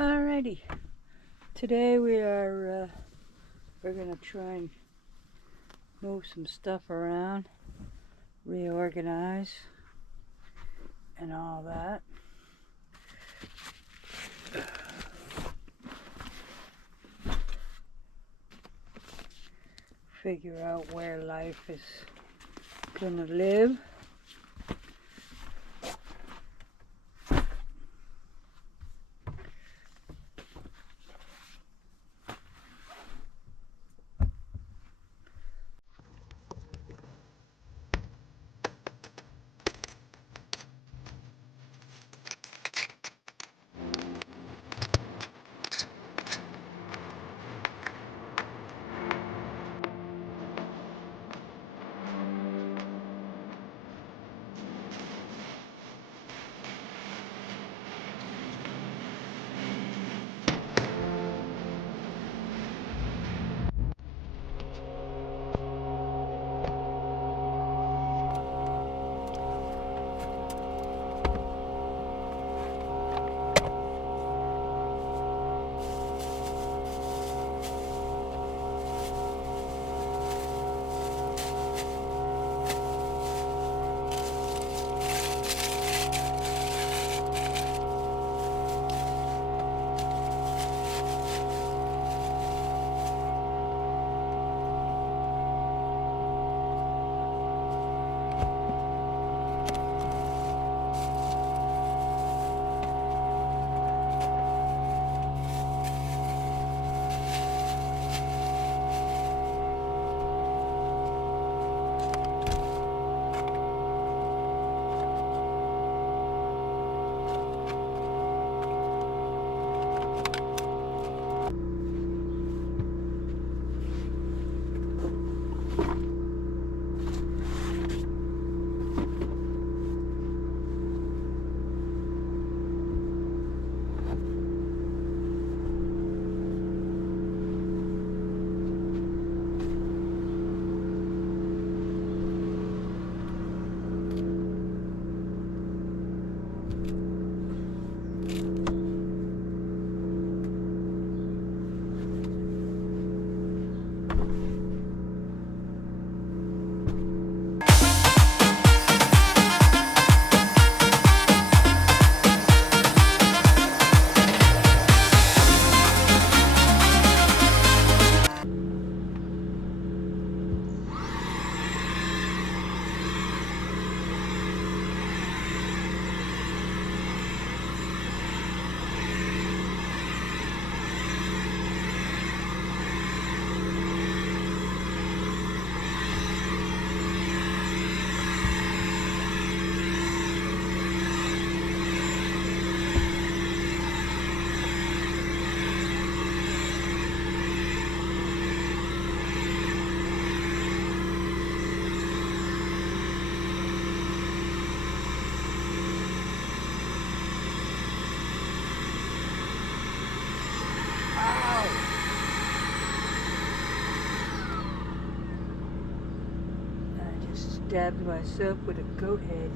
Alrighty, today we're gonna try and move some stuff around, reorganize, and all that. Figure out where life is gonna live. Stabbed myself with a goat head.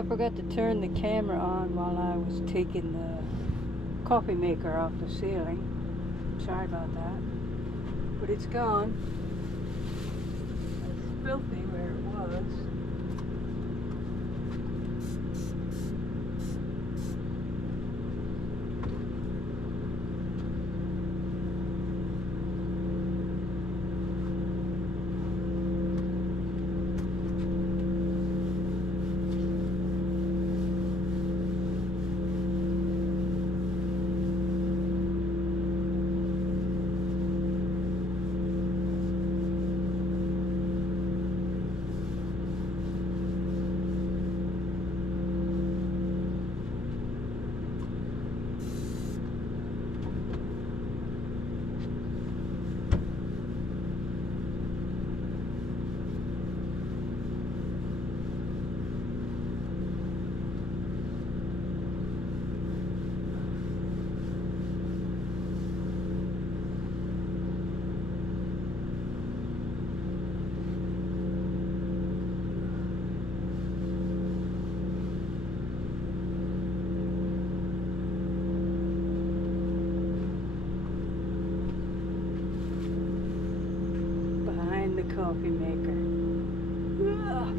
I forgot to turn the camera on while I was taking the coffee maker off the ceiling. Sorry about that. But it's gone. It's filthy where it was. Coffee maker. Ugh.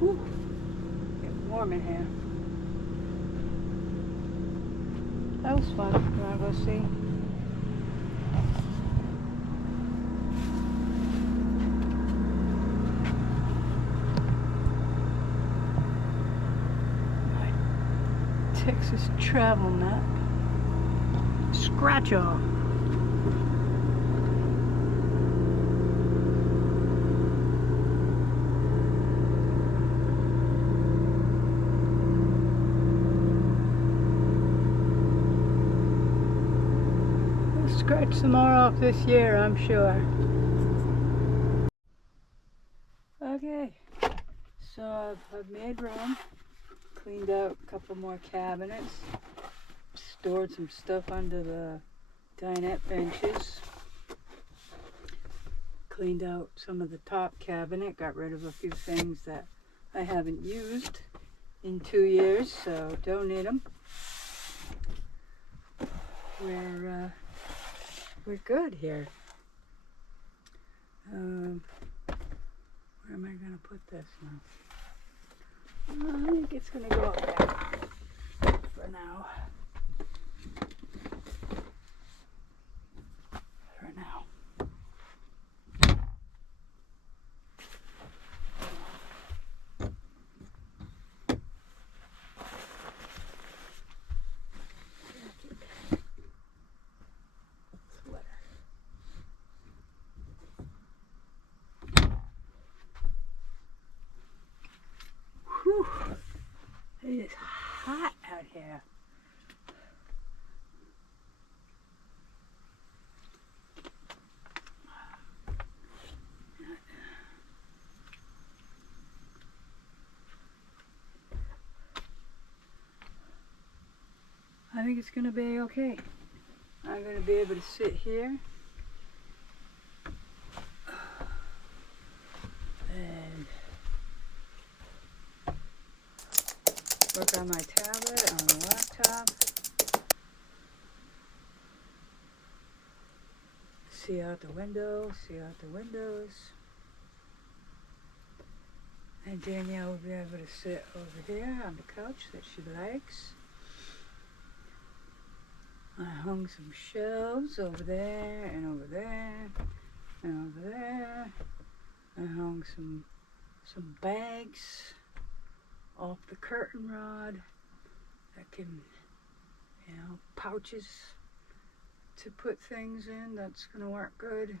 Whew. Getting warm in here. That was fun. You wanna go see? My Texas travel map. Scratch off. Scratch some more off this year, I'm sure. Okay, so I've made room, cleaned out a couple more cabinets, stored some stuff under the dinette benches, cleaned out some of the top cabinet, got rid of a few things that I haven't used in 2 years, so don't need them. We're good here. Where am I going to put this now? I think it's going to go up there for now. For now. Whew. It is hot out here. I think it's going to be okay. I'm going to be able to sit here and work on my tablet, on the laptop, see out the window, see out the windows. And Danielle will be able to sit over here on the couch that she likes. I hung some shelves over there and over there and over there. I hung some bags off the curtain rod that can, pouches to put things in. That's gonna work good.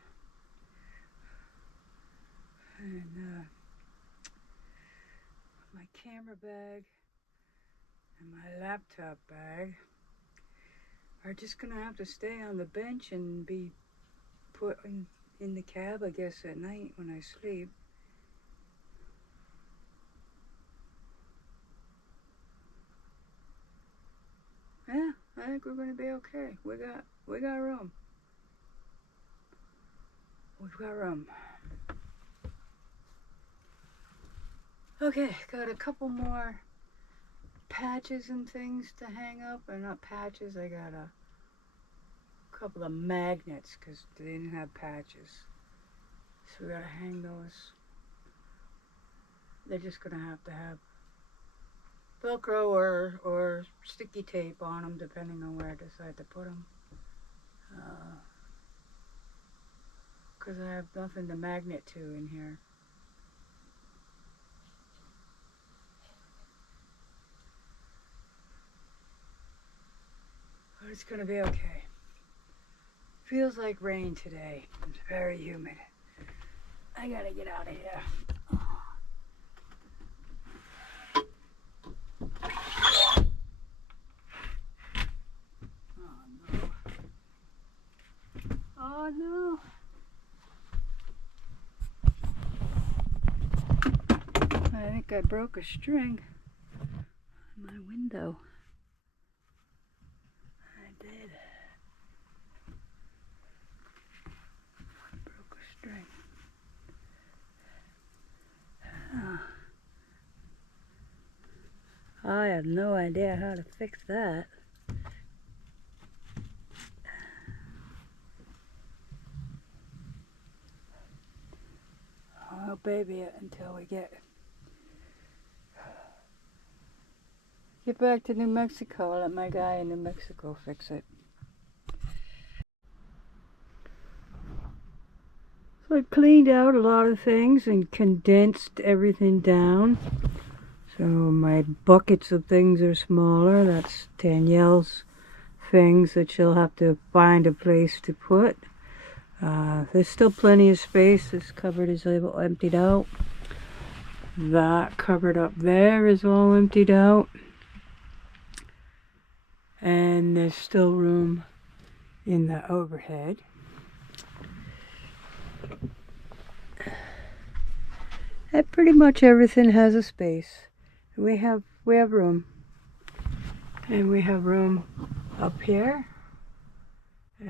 And my camera bag and my laptop bag are just gonna have to stay on the bench and be put in the cab, I guess, at night when I sleep. Yeah, I think we're gonna be okay. We got room. We've got room. Okay, got a couple more patches and things to hang up, or not patches, I got a couple of magnets because they didn't have patches. So we gotta hang those. They're just gonna have to have Velcro or sticky tape on them, depending on where I decide to put them. Because I have nothing to magnet to in here. But it's gonna be okay. Feels like rain today. It's very humid. I gotta get out of here. Oh no. I think I broke a string on my window. I did. Broke a string. I have no idea how to fix that. I'll baby it until we get back to New Mexico. I'll let my guy in New Mexico fix it. So I cleaned out a lot of things and condensed everything down. So my buckets of things are smaller. That's Danielle's things that she'll have to find a place to put. There's still plenty of space. This cupboard is all emptied out. That cupboard up there is all emptied out. And there's still room in the overhead. And pretty much everything has a space. We have room. And we have room up here.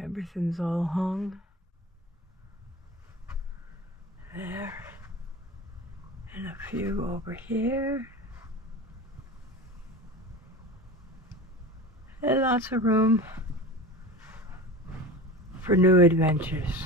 Everything's all hung. There. And a few over here. And lots of room for new adventures.